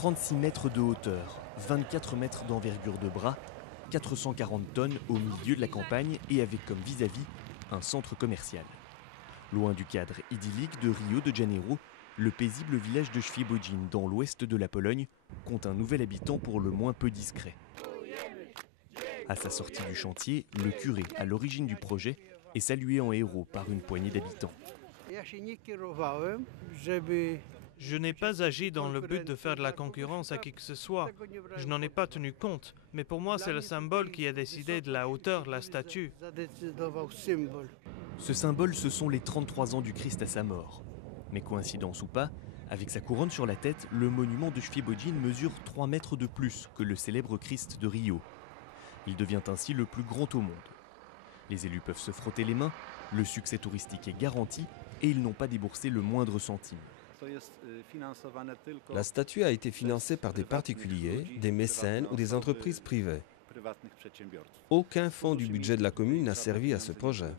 36 mètres de hauteur, 24 mètres d'envergure de bras, 440 tonnes au milieu de la campagne et avec comme vis-à-vis un centre commercial. Loin du cadre idyllique de Rio de Janeiro, le paisible village de Świebodzin, dans l'ouest de la Pologne, compte un nouvel habitant pour le moins peu discret. À sa sortie du chantier, le curé, à l'origine du projet, est salué en héros par une poignée d'habitants. Je n'ai pas agi dans le but de faire de la concurrence à qui que ce soit. Je n'en ai pas tenu compte, mais pour moi c'est le symbole qui a décidé de la hauteur de la statue. Ce symbole, ce sont les 33 ans du Christ à sa mort. Mais coïncidence ou pas, avec sa couronne sur la tête, le monument de Świebodzin mesure 3 mètres de plus que le célèbre Christ de Rio. Il devient ainsi le plus grand au monde. Les élus peuvent se frotter les mains, le succès touristique est garanti et ils n'ont pas déboursé le moindre centime. La statue a été financée par des particuliers, des mécènes ou des entreprises privées. Aucun fonds du budget de la commune n'a servi à ce projet.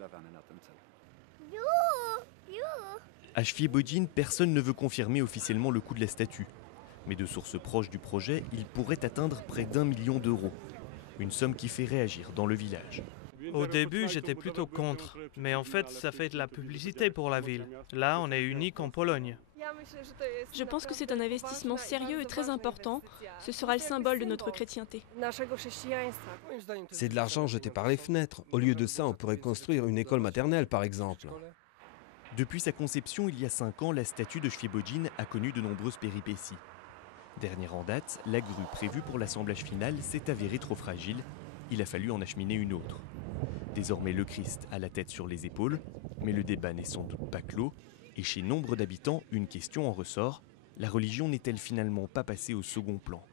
À Świebodzin, personne ne veut confirmer officiellement le coût de la statue. Mais de sources proches du projet, il pourrait atteindre près d'1 million d'euros. Une somme qui fait réagir dans le village. Au début, j'étais plutôt contre, mais en fait, ça fait de la publicité pour la ville. Là, on est unique en Pologne. Je pense que c'est un investissement sérieux et très important. Ce sera le symbole de notre chrétienté. C'est de l'argent jeté par les fenêtres. Au lieu de ça, on pourrait construire une école maternelle, par exemple. Depuis sa conception, il y a 5 ans, la statue de Świebodzin a connu de nombreuses péripéties. Dernière en date, la grue prévue pour l'assemblage final s'est avérée trop fragile. Il a fallu en acheminer une autre. Désormais, le Christ a la tête sur les épaules, mais le débat n'est sans doute pas clos. Et chez nombre d'habitants, une question en ressort. La religion n'est-elle finalement pas passée au second plan ?